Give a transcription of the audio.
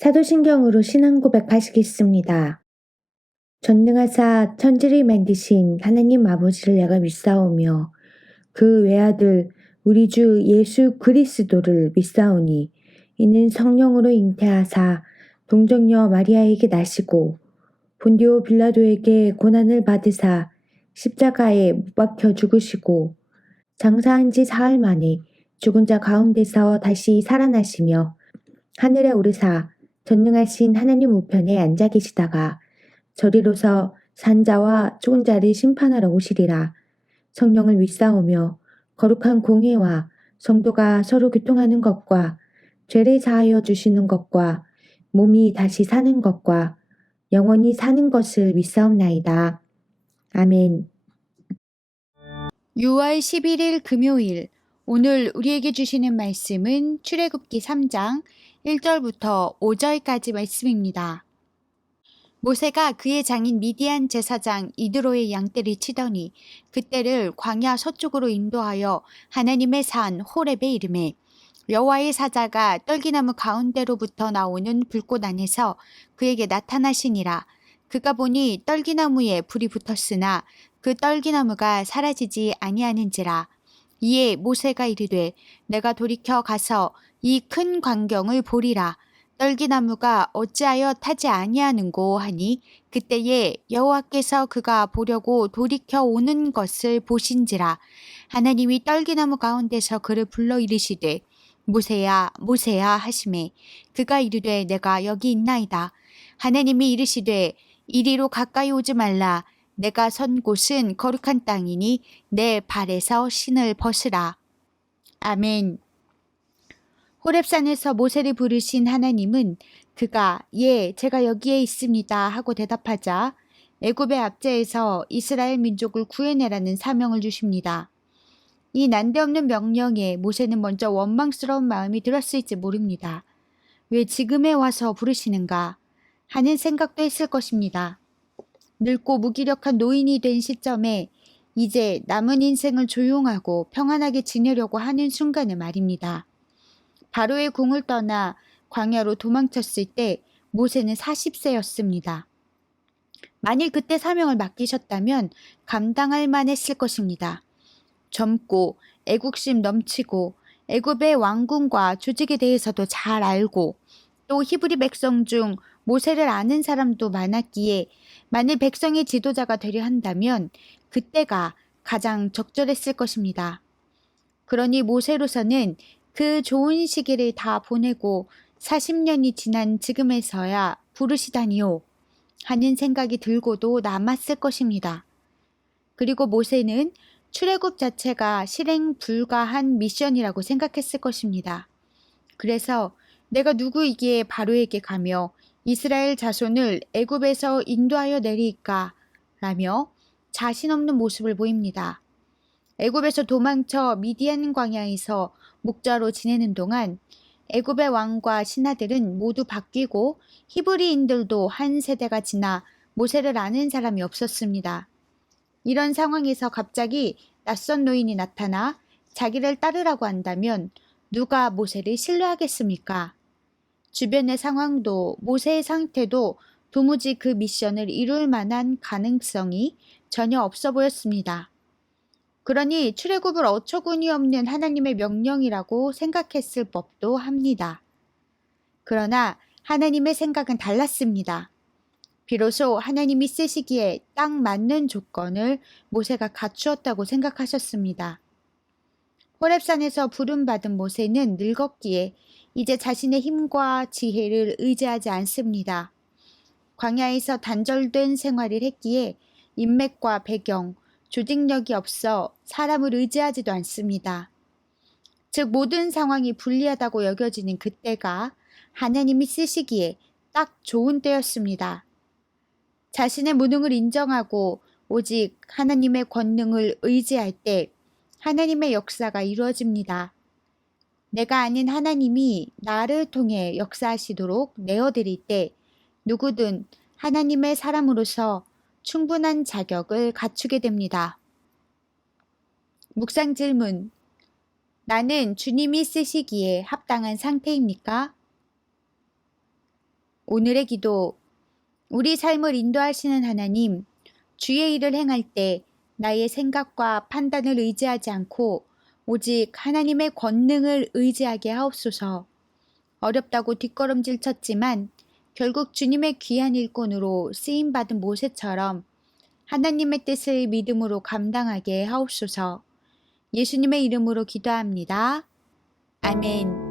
사도신경으로 신앙 고백하시겠습니다. 전능하사 천지를 만드신 하나님 아버지를 내가 믿사오며 그 외아들 우리 주 예수 그리스도를 믿사오니 이는 성령으로 잉태하사 동정녀 마리아에게 나시고 본디오 빌라도에게 고난을 받으사 십자가에 못 박혀 죽으시고 장사한 지 사흘 만에 죽은 자 가운데서 다시 살아나시며 하늘에 오르사 전능하신 하나님 우편에 앉아 계시다가 저리로서 산자와 죽은 자를 심판하러 오시리라. 성령을 믿사오며 거룩한 공회와 성도가 서로 교통하는 것과 죄를 사하여 주시는 것과 몸이 다시 사는 것과 영원히 사는 것을 믿사옵나이다. 아멘. 6월 11일 금요일, 오늘 우리에게 주시는 말씀은 출애굽기 3장 1절부터 5절까지 말씀입니다. 모세가 그의 장인 미디안 제사장 이드로의 양떼를 치더니 그떼를 광야 서쪽으로 인도하여 하나님의 산 호렙에 이르매 여호와의 사자가 떨기나무 가운데로부터 나오는 불꽃 안에서 그에게 나타나시니라. 그가 보니 떨기나무에 불이 붙었으나 그 떨기나무가 사라지지 아니하는지라. 이에 모세가 이르되 내가 돌이켜 가서 이 큰 광경을 보리라. 떨기나무가 어찌하여 타지 아니하는고 하니 그때에 여호와께서 그가 보려고 돌이켜 오는 것을 보신지라. 하나님이 떨기나무 가운데서 그를 불러 이르시되 모세야 모세야 하시매 그가 이르되 내가 여기 있나이다. 하나님이 이르시되 이리로 가까이 오지 말라. 내가 선 곳은 거룩한 땅이니 내 발에서 신을 벗으라. 아멘. 호렙산에서 모세를 부르신 하나님은 그가 예, 제가 여기에 있습니다 하고 대답하자 애굽의 압제에서 이스라엘 민족을 구해내라는 사명을 주십니다. 이 난데없는 명령에 모세는 먼저 원망스러운 마음이 들었을지 모릅니다. 왜 지금에 와서 부르시는가 하는 생각도 했을 것입니다. 늙고 무기력한 노인이 된 시점에 이제 남은 인생을 조용하고 평안하게 지내려고 하는 순간에 말입니다. 바로의 궁을 떠나 광야로 도망쳤을 때 모세는 40세였습니다. 만일 그때 사명을 맡기셨다면 감당할 만했을 것입니다. 젊고 애국심 넘치고 애굽의 왕궁과 조직에 대해서도 잘 알고 또 히브리 백성 중 모세를 아는 사람도 많았기에 만일 백성의 지도자가 되려 한다면 그때가 가장 적절했을 것입니다. 그러니 모세로서는 그 좋은 시기를 다 보내고 40년이 지난 지금에서야 부르시다니요 하는 생각이 들고도 남았을 것입니다. 그리고 모세는 출애굽 자체가 실행 불가한 미션이라고 생각했을 것입니다. 그래서 내가 누구이기에 바로에게 가며 이스라엘 자손을 애굽에서 인도하여 내리까 라며 자신 없는 모습을 보입니다. 애굽에서 도망쳐 미디안 광야에서 목자로 지내는 동안 애굽의 왕과 신하들은 모두 바뀌고 히브리인들도 한 세대가 지나 모세를 아는 사람이 없었습니다. 이런 상황에서 갑자기 낯선 노인이 나타나 자기를 따르라고 한다면 누가 모세를 신뢰하겠습니까? 주변의 상황도 모세의 상태도 도무지 그 미션을 이룰 만한 가능성이 전혀 없어 보였습니다. 그러니 출애굽을 어처구니 없는 하나님의 명령이라고 생각했을 법도 합니다. 그러나 하나님의 생각은 달랐습니다. 비로소 하나님이 쓰시기에 딱 맞는 조건을 모세가 갖추었다고 생각하셨습니다. 호렙산에서 부름받은 모세는 늙었기에 이제 자신의 힘과 지혜를 의지하지 않습니다. 광야에서 단절된 생활을 했기에 인맥과 배경, 조직력이 없어 사람을 의지하지도 않습니다. 즉 모든 상황이 불리하다고 여겨지는 그때가 하나님이 쓰시기에 딱 좋은 때였습니다. 자신의 무능을 인정하고 오직 하나님의 권능을 의지할 때 하나님의 역사가 이루어집니다. 내가 아는 하나님이 나를 통해 역사하시도록 내어드릴 때 누구든 하나님의 사람으로서 충분한 자격을 갖추게 됩니다. 묵상 질문. 나는 주님이 쓰시기에 합당한 상태입니까? 오늘의 기도. 우리 삶을 인도하시는 하나님, 주의 일을 행할 때 나의 생각과 판단을 의지하지 않고 오직 하나님의 권능을 의지하게 하옵소서. 어렵다고 뒷걸음질 쳤지만 결국 주님의 귀한 일꾼으로 쓰임받은 모세처럼 하나님의 뜻을 믿음으로 감당하게 하옵소서. 예수님의 이름으로 기도합니다. 아멘.